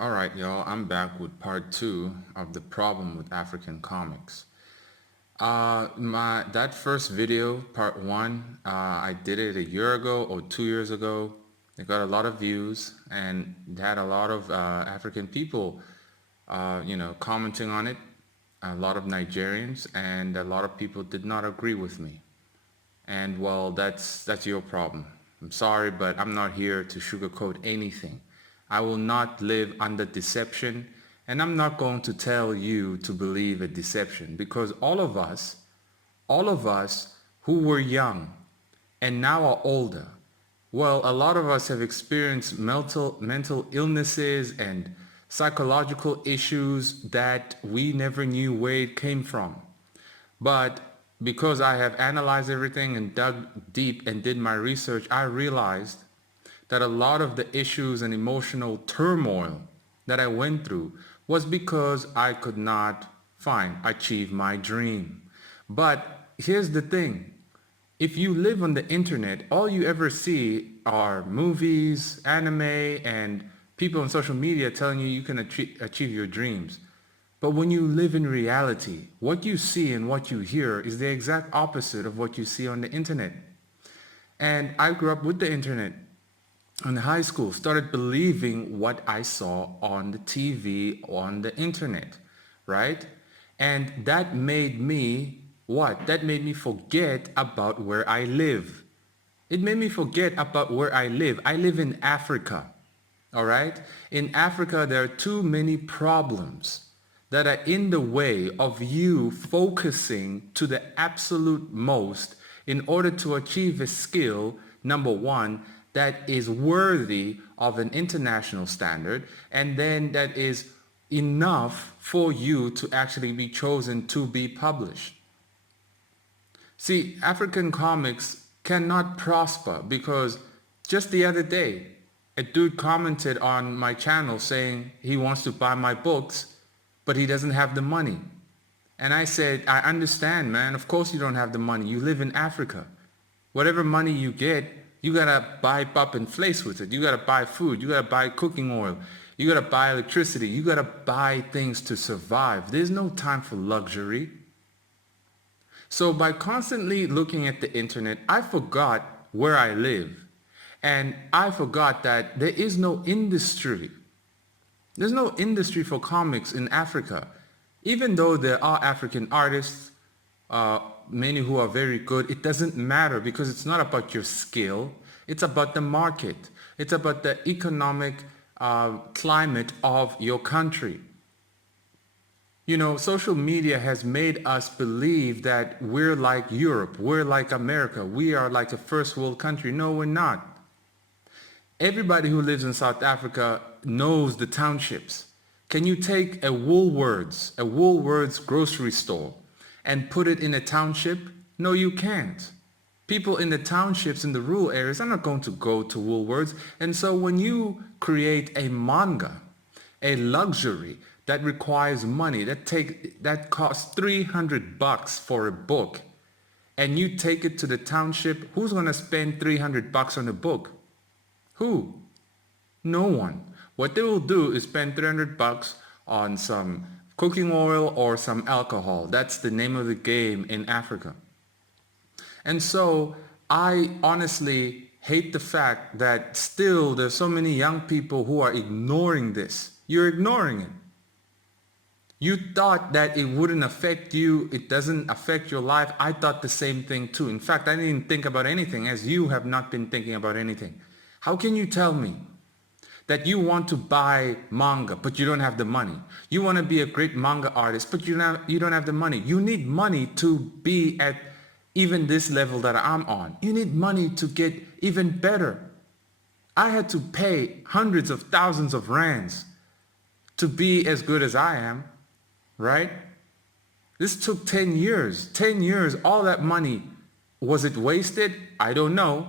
All right, y'all, I'm back with part two of the problem with African comics. My that first video, part one, I did it a year ago or 2 years ago. It got a lot of views and it had a lot of African people, commenting on it. A lot of Nigerians and a lot of people did not agree with me. And well, that's your problem. I'm sorry, but I'm not here to sugarcoat anything. I will not live under deception, and I'm not going to tell you to believe a deception because all of us who were young and now are older, well, a lot of us have experienced mental illnesses and psychological issues that we never knew where it came from. But because I have analyzed everything and dug deep and did my research, I realized that a lot of the issues and emotional turmoil that I went through was because I could not achieve my dream. But here's the thing. If you live on the internet, all you ever see are movies, anime, and people on social media telling you you can achieve your dreams. But when you live in reality, what you see and what you hear is the exact opposite of what you see on the internet. And I grew up with the internet. In high school, started believing what I saw on the TV, on the internet, right? And that made me what? That made me forget about where I live. It made me forget about where I live. I live in Africa, all right? In Africa, there are too many problems that are in the way of you focusing to the absolute most in order to achieve a skill, number one, that is worthy of an international standard, and then that is enough for you to actually be chosen to be published. See, African comics cannot prosper because just the other day, a dude commented on my channel saying he wants to buy my books, but he doesn't have the money. And I said, I understand, man. Of course you don't have the money. You live in Africa. Whatever money you get, you gotta buy pop and place with it. You gotta buy food. You gotta buy cooking oil. You gotta buy electricity. You gotta buy things to survive. There's no time for luxury. So by constantly looking at the internet, I forgot where I live. And I forgot that there is no industry. There's no industry for comics in Africa. Even though there are African artists, many who are very good, it doesn't matter because it's not about your skill. It's about the market. It's about the economic climate of your country. You know, social media has made us believe that we're like Europe, we're like America, we are like a first world country. No, we're not. Everybody who lives in South Africa knows the townships. Can you take a Woolworths grocery store and put it in a township? No, you can't. People in the townships, in the rural areas, are not going to go to Woolworths. And so when you create a manga, a luxury that requires money, that costs $300 for a book, and you take it to the township, who's going to spend $300 on a book? Who? No one. What they will do is spend $300 on some cooking oil or some alcohol. That's the name of the game in Africa. And so I honestly hate the fact that still there's so many young people who are ignoring this. You're ignoring it. You thought that it wouldn't affect you. It doesn't affect your life. I thought the same thing too. In fact, I didn't think about anything as you have not been thinking about anything. How can you tell me that you want to buy manga, but you don't have the money? You want to be a great manga artist, but you don't have the money. You need money to be at even this level that I'm on. You need money to get even better. I had to pay hundreds of thousands of rands to be as good as I am, right? This took 10 years. 10 years, all that money. Was it wasted? I don't know.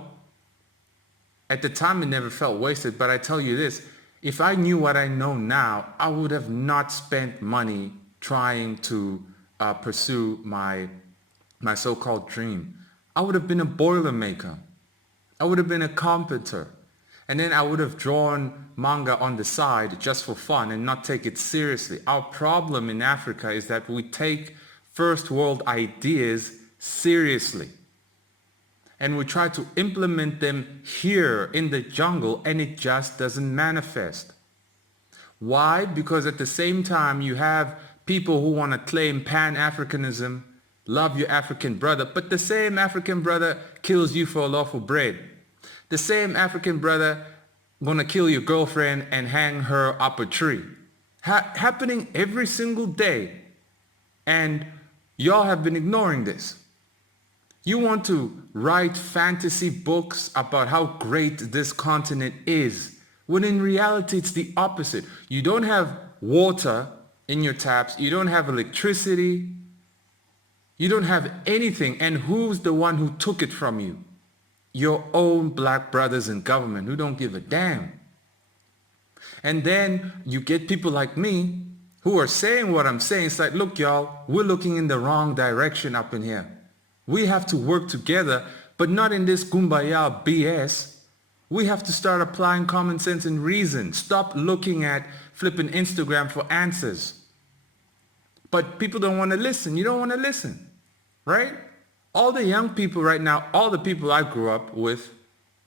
At the time, it never felt wasted, but I tell you this, if I knew what I know now, I would have not spent money trying to pursue my so-called dream. I would have been a boilermaker. I would have been a carpenter. And then I would have drawn manga on the side just for fun and not take it seriously. Our problem in Africa is that we take first world ideas seriously. And we try to implement them here in the jungle, and it just doesn't manifest. Why? Because at the same time you have people who want to claim Pan-Africanism, love your African brother, but the same African brother kills you for a loaf of bread. The same African brother gonna kill your girlfriend and hang her up a tree. Happening every single day. And y'all have been ignoring this. You want to write fantasy books about how great this continent is, when in reality it's the opposite. You don't have water in your taps, you don't have electricity, you don't have anything. And who's the one who took it from you? Your own black brothers in government who don't give a damn. And then you get people like me who are saying what I'm saying. It's like, look, y'all, we're looking in the wrong direction up in here. We have to work together, but not in this kumbaya BS. We have to start applying common sense and reason. Stop looking at flipping Instagram for answers. But people don't want to listen. You don't want to listen, right? All the young people right now, all the people I grew up with,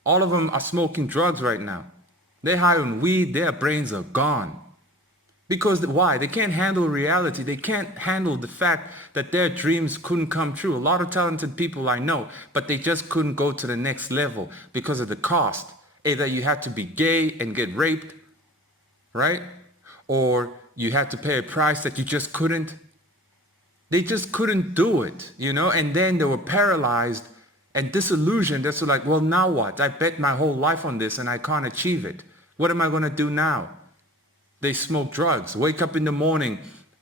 all of them are smoking drugs right now. They're high on weed, their brains are gone. Because why? They can't handle reality. They can't handle the fact that their dreams couldn't come true. A lot of talented people I know, but they just couldn't go to the next level because of the cost. Either you had to be gay and get raped, right? Or you had to pay a price that you just couldn't. They just couldn't do it, you know? And then they were paralyzed and disillusioned. They're so like, well, now what? I bet my whole life on this and I can't achieve it. What am I going to do now? They smoke drugs, wake up in the morning.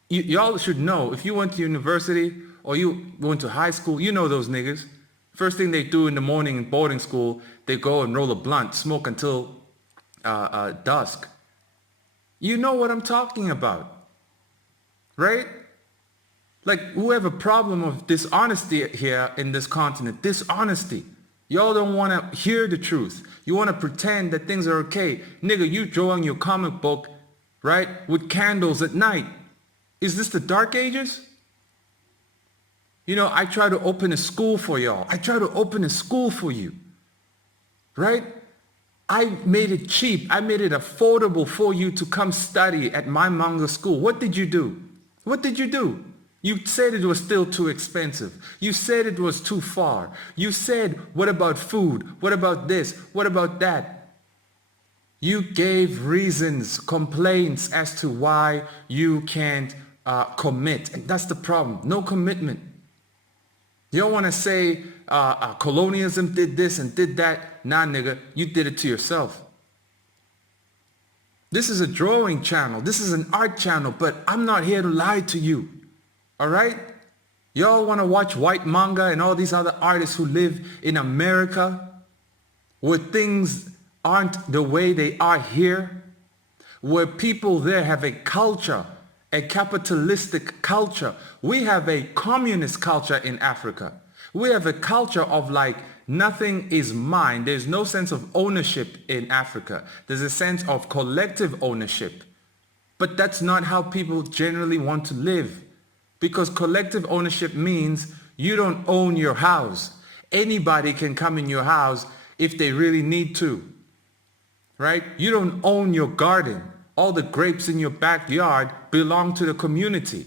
Y'all should know, if you went to university or you went to high school, you know those niggas. First thing they do in the morning in boarding school, they go and roll a blunt, smoke until dusk. You know what I'm talking about, right? Like, we have a problem of dishonesty here in this continent. Dishonesty. Y'all don't want to hear the truth. You want to pretend that things are okay. Nigga, you drawing your comic book, right, with candles at night. Is this the dark ages? You know, I try to open a school for y'all. I try to open a school for you, right? I made it cheap. I made it affordable for you to come study at my manga school. What did you do? What did you do? You said it was still too expensive. You said it was too far. You said, what about food? What about this? What about that? You gave reasons, complaints as to why you can't commit. And that's the problem. No commitment. You don't want to say colonialism did this and did that. Nah, nigga, you did it to yourself. This is a drawing channel. This is an art channel, but I'm not here to lie to you. All right? Y'all want to watch white manga and all these other artists who live in America where things aren't the way they are here, where people there have a culture, a capitalistic culture. We have a communist culture in Africa. We have a culture of like, nothing is mine. There's no sense of ownership in Africa. There's a sense of collective ownership. But that's not how people generally want to live. Because collective ownership means you don't own your house. Anybody can come in your house if they really need to, right? You don't own your garden. All the grapes in your backyard belong to the community.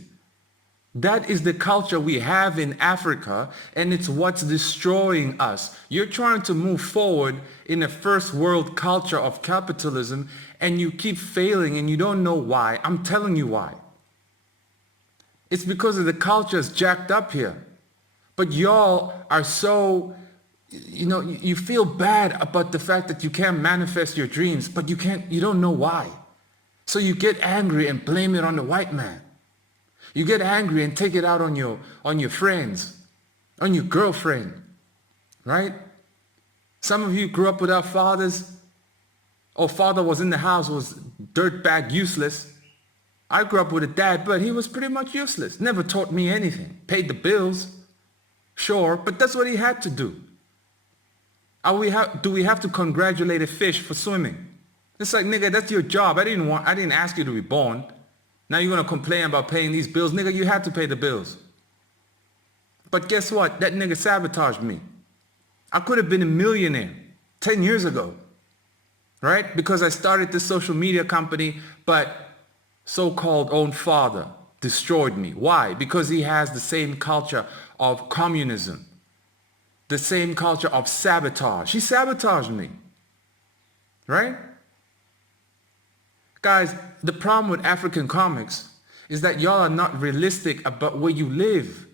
That is the culture we have in Africa, and it's what's destroying us. You're trying to move forward in a first world culture of capitalism, and you keep failing and you don't know why. I'm telling you why. It's because of the culture's jacked up here. But y'all are so, you feel bad about the fact that you can't manifest your dreams, but you don't know why. So you get angry and blame it on the white man. You get angry and take it out on your friends, on your girlfriend, right? Some of you grew up without fathers, or father was in the house, was dirtbag, useless. I grew up with a dad, but he was pretty much useless. Never taught me anything. Paid the bills, sure, but that's what he had to do. Do we have to congratulate a fish for swimming? It's like, nigga, that's your job. I didn't ask you to be born. Now you're gonna complain about paying these bills. Nigga, you had to pay the bills. But guess what? That nigga sabotaged me. I could have been a millionaire 10 years ago, right? Because I started this social media company, but so-called own father destroyed me. Why? Because he has the same culture of communism, the same culture of sabotage. He sabotaged me, right? Guys, the problem with African comics is that y'all are not realistic about where you live.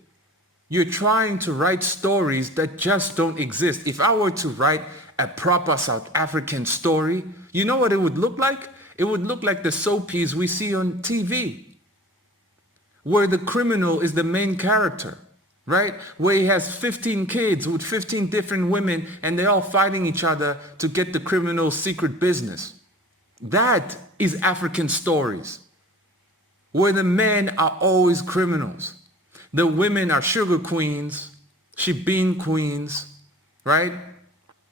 You're trying to write stories that just don't exist. If I were to write a proper South African story, you know what it would look like? It would look like the soapies we see on TV, where the criminal is the main character, right? Where he has 15 kids with 15 different women and they're all fighting each other to get the criminal's secret business. That is African stories, where the men are always criminals. The women are sugar queens, shebeen queens, right?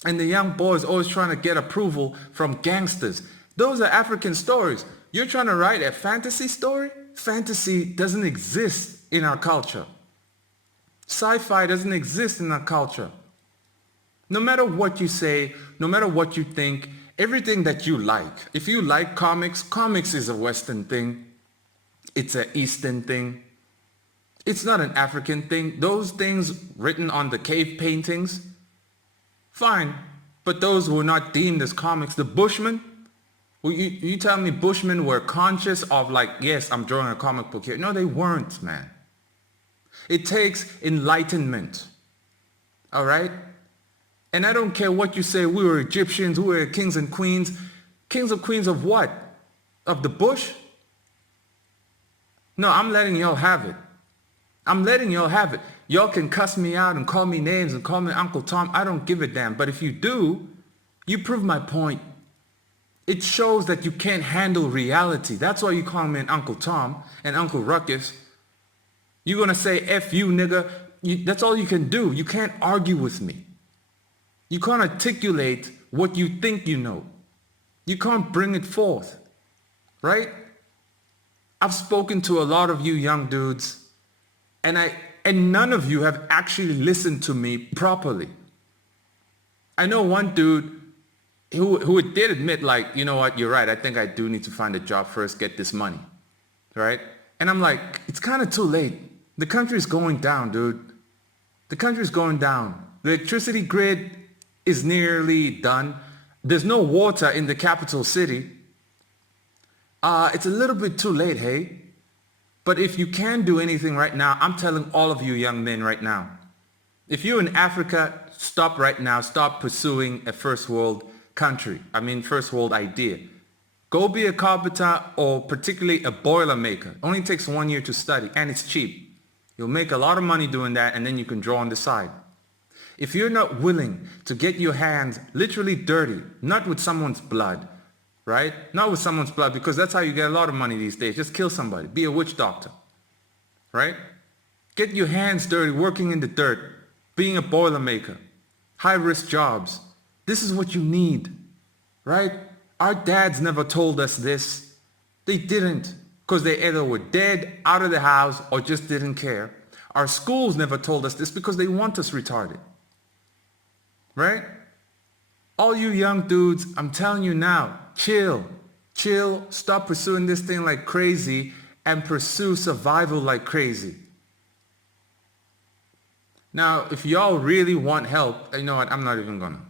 And the young boys always trying to get approval from gangsters. Those are African stories. You're trying to write a fantasy story? Fantasy doesn't exist in our culture. Sci-fi doesn't exist in our culture. No matter what you say, no matter what you think, everything that you like. If you like comics, comics is a Western thing. It's an Eastern thing. It's not an African thing. Those things written on the cave paintings, fine. But those were not deemed as comics. The Bushmen, you tell me Bushmen were conscious of like, yes, I'm drawing a comic book here. No, they weren't, man. It takes enlightenment, all right? And I don't care what you say, we were Egyptians, we were kings and queens. Kings and queens of what? Of the bush? No, I'm letting y'all have it. I'm letting y'all have it. Y'all can cuss me out and call me names and call me Uncle Tom. I don't give a damn. But if you do, you prove my point. It shows that you can't handle reality. That's why you call me an Uncle Tom and Uncle Ruckus. You're going to say, F you, nigga. That's all you can do. You can't argue with me. You can't articulate what you think you know. You can't bring it forth, right? I've spoken to a lot of you young dudes, and none of you have actually listened to me properly. I know one dude who did admit, like, you know what, you're right. I think I do need to find a job first, get this money, right? And I'm like, it's kind of too late. The country's going down, dude. The country's going down. The electricity grid is nearly done. There's no water in the capital city. It's a little bit too late, hey? But if you can do anything right now, I'm telling all of you young men right now, if you're in Africa, stop right now. Stop pursuing a first world country. I mean, first world idea. Go be a carpenter or particularly a boiler maker. Only takes 1 year to study and it's cheap. You'll make a lot of money doing that and then you can draw on the side. If you're not willing to get your hands literally dirty, not with someone's blood, right? Not with someone's blood, because that's how you get a lot of money these days. Just kill somebody. Be a witch doctor, right? Get your hands dirty, working in the dirt, being a boiler maker, high-risk jobs. This is what you need, right? Our dads never told us this. They didn't, because they either were dead, out of the house, or just didn't care. Our schools never told us this because they want us retarded, right? All you young dudes, I'm telling you now, chill, stop pursuing this thing like crazy and pursue survival like crazy. Now, if y'all really want help, you know what, I'm not even gonna.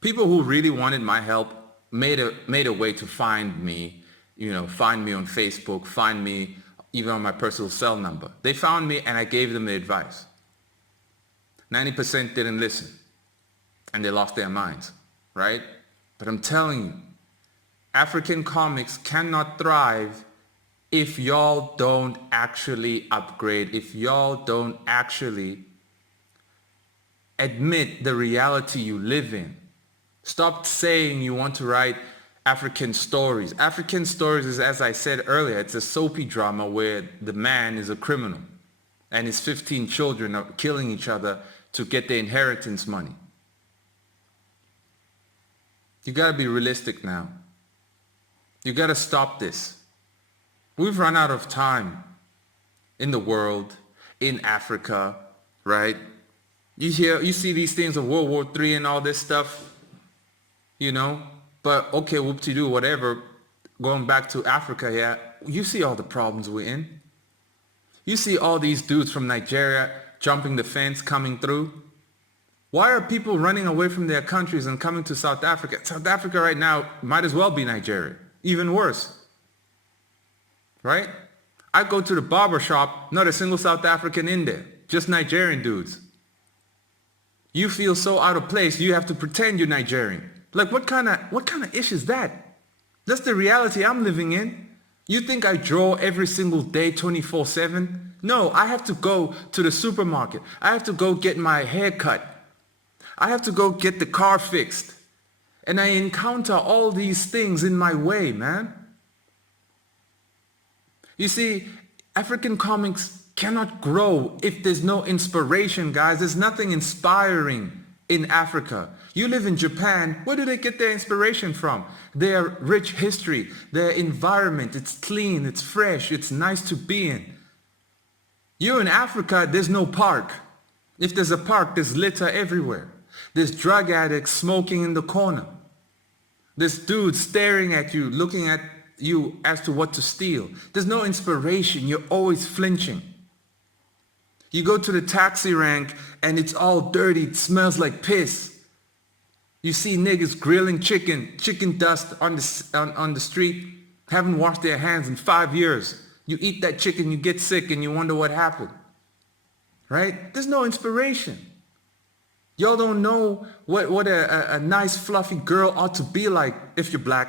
People who really wanted my help made a way to find me, find me on Facebook, find me even on my personal cell number. They found me and I gave them the advice. 90% didn't listen and they lost their minds, right? But I'm telling you, African comics cannot thrive if y'all don't actually upgrade, if y'all don't actually admit the reality you live in. Stop saying you want to write African stories. African stories is, as I said earlier, it's a soapy drama where the man is a criminal and his 15 children are killing each other to get their inheritance money. You gotta be realistic now. You gotta stop this. We've run out of time in the world, in Africa, right? You see these things of World War III and all this stuff, but okay, whoop-de-doo, whatever. Going back to Africa, yeah, you see all the problems we're in. You see all these dudes from Nigeria jumping the fence, coming through. Why are people running away from their countries and coming to South Africa? South Africa right now might as well be Nigeria, even worse, right? I go to the barber shop, not a single South African in there, just Nigerian dudes. You feel so out of place, you have to pretend you're Nigerian. Like, what kind of ish is that? That's the reality I'm living in. You think I draw every single day 24/7? No, I have to go to the supermarket. I have to go get my hair cut. I have to go get the car fixed. And I encounter all these things in my way, man. You see, African comics cannot grow if there's no inspiration, guys. There's nothing inspiring in Africa. You live in Japan, where do they get their inspiration from? Their rich history, their environment, it's clean, it's fresh, it's nice to be in. You're in Africa, there's no park. If there's a park, there's litter everywhere. There's drug addicts smoking in the corner. There's dudes staring at you, looking at you as to what to steal. There's no inspiration, you're always flinching. You go to the taxi rank and it's all dirty, it smells like piss. You see niggas grilling chicken dust on the street, haven't washed their hands in 5 years. You eat that chicken, you get sick, and you wonder what happened. Right? There's no inspiration. Y'all don't know what a nice fluffy girl ought to be like if you're black.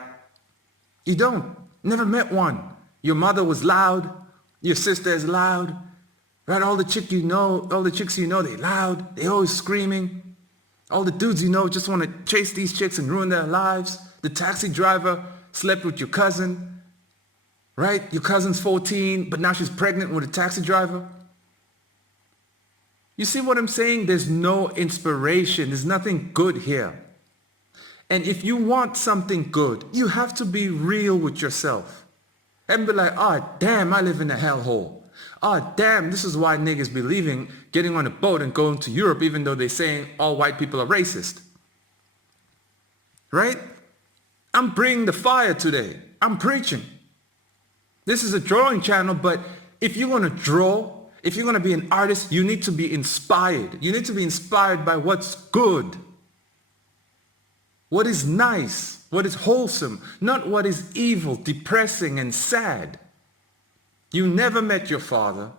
You don't. Never met one. Your mother was loud. Your sister is loud. Right? All the chicks you know, they loud. They always screaming. All the dudes you know just want to chase these chicks and ruin their lives. The taxi driver slept with your cousin. Right? Your cousin's 14, but now she's pregnant with a taxi driver. You see what I'm saying? There's no inspiration. There's nothing good here. And if you want something good, you have to be real with yourself. And be like, oh, damn, I live in a hellhole. Oh, damn, this is why niggas be leaving, getting on a boat and going to Europe, even though they're saying all white people are racist. Right? I'm bringing the fire today. I'm preaching. This is a drawing channel, but if you want to draw, if you're going to be an artist, you need to be inspired. You need to be inspired by what's good. What is nice, what is wholesome, not what is evil, depressing, and sad. You never met your father,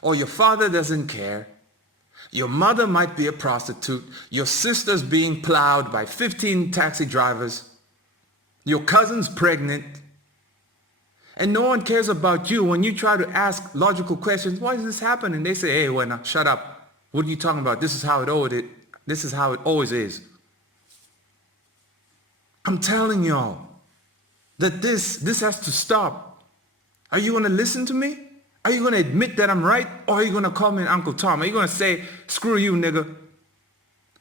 or your father doesn't care. Your mother might be a prostitute. Your sister's being plowed by 15 taxi drivers. Your cousin's pregnant. And no one cares about you when you try to ask logical questions. Why is this happening? They say, hey, well, now, shut up. What are you talking about? This is how it always is. I'm telling y'all that this has to stop. Are you going to listen to me? Are you going to admit that I'm right? Or are you going to call me Uncle Tom? Are you going to say, screw you, nigga?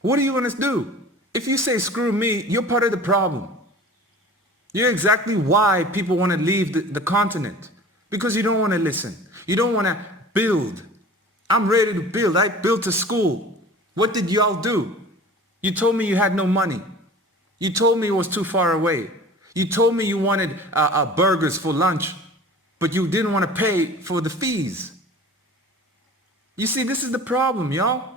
What are you going to do? If you say screw me, you're part of the problem. You're exactly why people want to leave the continent. Because you don't want to listen. You don't want to build. I'm ready to build. I built a school. What did y'all do? You told me you had no money. You told me it was too far away. You told me you wanted burgers for lunch, but you didn't want to pay for the fees. You see, this is the problem, y'all.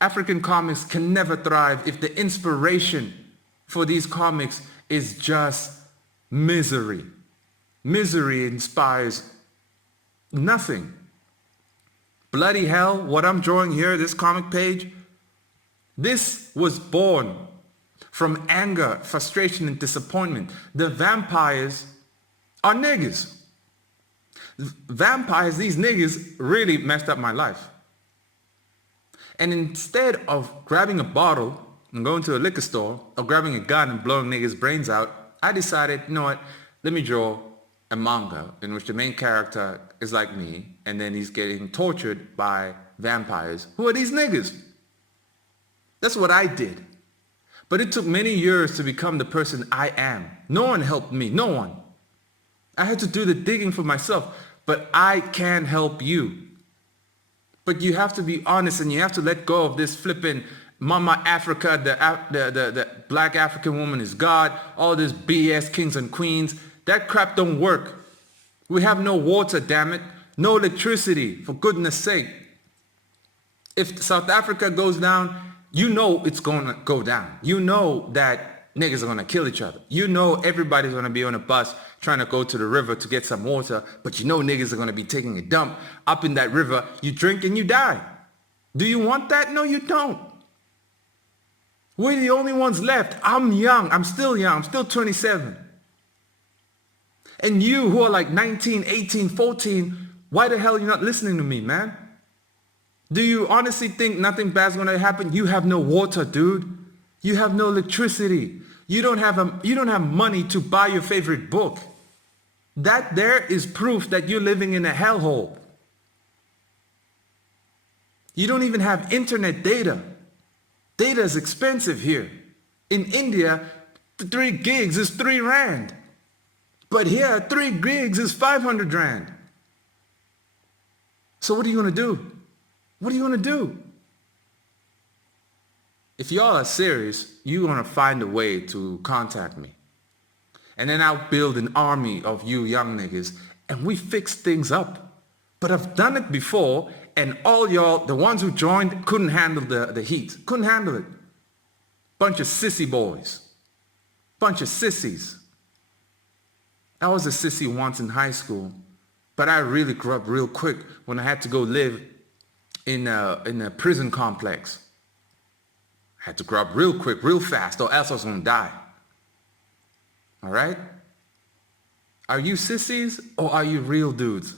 African comics can never thrive if the inspiration for these comics is just misery. Misery inspires nothing. Bloody hell, what I'm drawing here, this comic page, this was born from anger, frustration, and disappointment. The vampires are niggas. Vampires, these niggas really messed up my life. And instead of grabbing a bottle and going to a liquor store or grabbing a gun and blowing niggas' brains out, I decided, you know what, let me draw a manga in which the main character is like me and then he's getting tortured by vampires who are these niggas. That's what I did. But it took many years to become the person I am. No one helped me. No one. I had to do the digging for myself. But I can help you. But you have to be honest and you have to let go of this flipping Mama Africa, the black African woman is God, all this BS, kings and queens. That crap don't work. We have no water, damn it. No electricity, for goodness sake. If South Africa goes down, you know it's going to go down. You know that niggas are going to kill each other. You know everybody's going to be on a bus trying to go to the river to get some water, but you know niggas are going to be taking a dump up in that river. You drink and you die. Do you want that? No, you don't. We're the only ones left. I'm young. I'm still young. I'm still 27. And you who are like 19, 18, 14, why the hell are you not listening to me, man? Do you honestly think nothing bad's going to happen? You have no water, dude. You have no electricity. You don't have money to buy your favorite book. That there is proof that you're living in a hellhole. You don't even have internet data. Data is expensive here. In India, 3 gigs is 3 rand. But here, 3 gigs is 500 rand. So what are you going to do? What are you going to do? If y'all are serious, you're going to find a way to contact me. And then I'll build an army of you young niggas and we fix things up. But I've done it before and all y'all, the ones who joined, couldn't handle the heat. Couldn't handle it. Bunch of sissy boys. Bunch of sissies. I was a sissy once in high school, but I really grew up real quick when I had to go live in a prison complex. I had to grow up real quick, real fast, or else I was going to die. All right? Are you sissies or are you real dudes?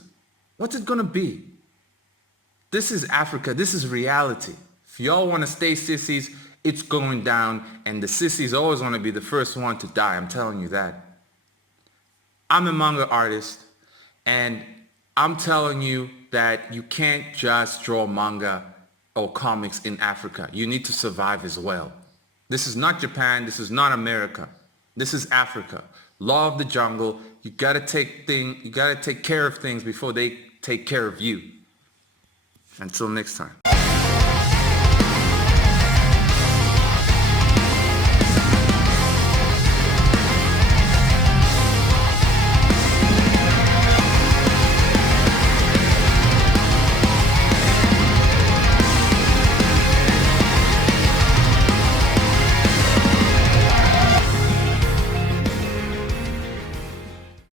What's it going to be? This is Africa. This is reality. If y'all want to stay sissies, it's going down, and the sissies always want to be the first one to die. I'm telling you that. I'm a manga artist, and I'm telling you that you can't just draw manga or comics in Africa. You need to survive as well. This is not Japan. This is not America. This is Africa. Law of the jungle. You gotta take care of things before they take care of you. Until next time.